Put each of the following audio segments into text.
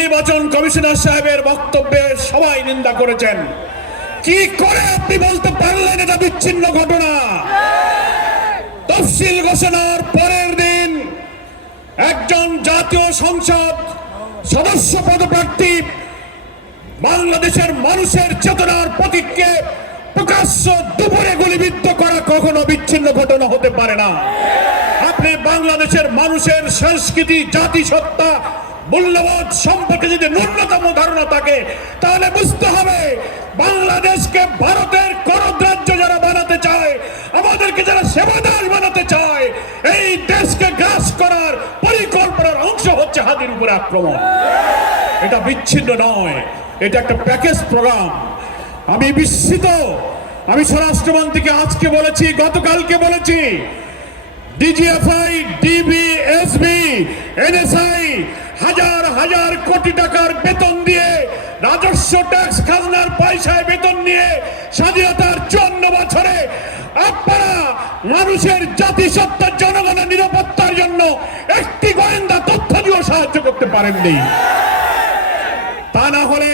নির্বাচন কমিশনার সাহেবের বক্তব্যে সবাই নিন্দা করেছেন। কি করে আপনি বলতে পারলেন এটা বিচ্ছিন্ন ঘটনা? তফসিল ঘোষণার পরের দিন একজন জাতীয় সংসদ সদস্য পদপ্রার্থী বাংলাদেশের মানুষের চেতনার প্রতীককে প্রকাশ্য দুপুরে গুলিবিদ্ধ করা কখনো বিচ্ছিন্ন ঘটনা হতে পারে না। আপনি বাংলাদেশের মানুষের সংস্কৃতি, জাতিসত্তা, মূল্যবোধ সম্পর্কে যদি ন্যূনতম ধারণা থাকে তাহলে বুঝতে হবে বাংলাদেশকে ভারতের করদ্রাজ্য যারা বানাতে চায়, আমাদেরকে যারা সেবাদার বানাতে চায়, এই দেশকে গ্রাস করার পরিকল্পনার অংশ হচ্ছে হাতির উপরে আক্রমণ। এটা বিচ্ছিন্ন নয়, এটা একটা প্যাকেজ প্রোগ্রাম। আমি বিস্মিত। আমি স্বরাষ্ট্রমন্ত্রীকে আজকে বলেছি, গতকালকে বলেছি, ডিজিএফআই, ডিবি, এসবি, এনএসআই হাজার হাজার কোটি টাকার বেতন দিয়ে, রাজস্ব ট্যাক্স খাজনার পয়সায় বেতন নিয়ে স্বাধীনতার 54 বছরে আপনারা মানুষের জাতিসত্তার, জনগণের নিরাপত্তার জন্য একটি গোয়েন্দা তথ্য দিয়েও সাহায্য করতে পারেননি। তা না হলে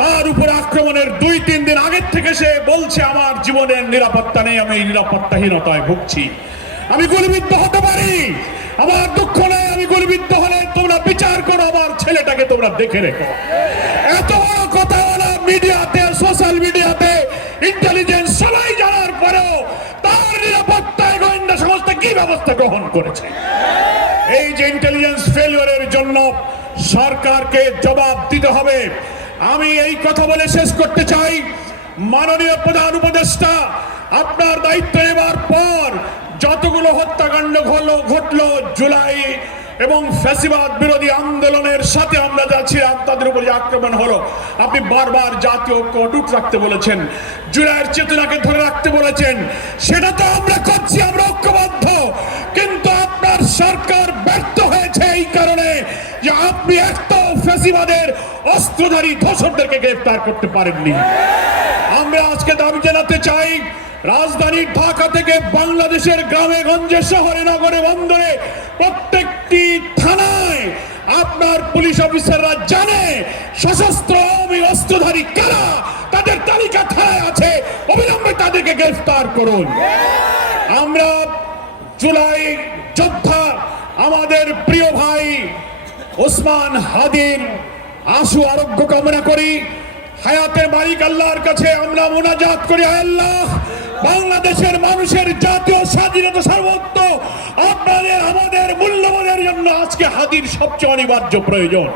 তার উপরে আক্রমণের 2-3 দিন আগের থেকে সে বলছে আমার জীবনের নিরাপত্তা নেই, আমি নিরাপত্তাহীনতায় ভুগছি, আমি গুলিবিদ্ধ হতে পারি, আমার দুঃখ নেই, আমি গুলিবিদ্ধ হলে তোমরা বিচার করো, আমার ছেলেটাকে তোমরা দেখে রেখো। এত বড় কথা বলা মিডিয়াতে, সোশ্যাল মিডিয়াতে, ইন্টেলিজেন্স সবাই জানার পরেও তার নিরাপত্তায় গোয়েন্দা সংস্থা কি ব্যবস্থা গ্রহণ করেছে? এই যে ইন্টেলিজেন্স ফেলিওরের জন্য সরকারকে জবাব দিতে হবে। আমি এই কথা বলে শেষ করতে চাই, মাননীয় প্রধান উপদেষ্টা, আপনার দায়িত্ব নেবার পর যতগুলো হত্যাকাণ্ড ঘটলো জুলাই এবং ফ্যাসিবাদ বিরোধী আন্দোলনের সাথে আমরা যাচ্ছি, তাদের উপর যে আক্রমণ হলো, আপনি বারবার জাতীয় ঐক্য অটুট রাখতে বলেছেন, জুলাইয়ের চেতনাকে ধরে রাখতে বলেছেন, সেটা তো আমরা করছি, আমরা ঐক্যবদ্ধ। কিন্তু আপনার সরকার ব্যর্থ হয়েছে এই কারণে যে আপনি একটা ফ্যাসিবাদের অস্ত্রধারী ধর্ষকদেরকে গ্রেফতার করতে পারেননি। আমরা আজকে দাবি জানাতে চাই, রাজধানী ঢাকা থেকে বাংলাদেশের গ্রামে গঞ্জে, শহরে, নগরে, বন্দরে, প্রত্যেকটি থানায় আপনার পুলিশ অফিসাররা জানে সশস্ত্র অস্ত্রধারী কারা, তাদের তালিকা থানায় আছে, অবিলম্বে তাদেরকে গ্রেফতার করুন। আমরা জুলাই যোদ্ধা আমাদের প্রিয় ভাই ওসমান হাদির আশু আরোগ্য কামনা করি। হায়াতের মালিক আল্লাহর কাছে আমরা মুনাজাত করি, আল্লাহ বাংলাদেশের মানুষের জাতীয় স্বাধীনতা, সার্বভৌমত্ব, আপনাদের আমাদের মূল্যবোধের জন্য আজকে হাদির সবচেয়ে অনিবার্য প্রয়োজন।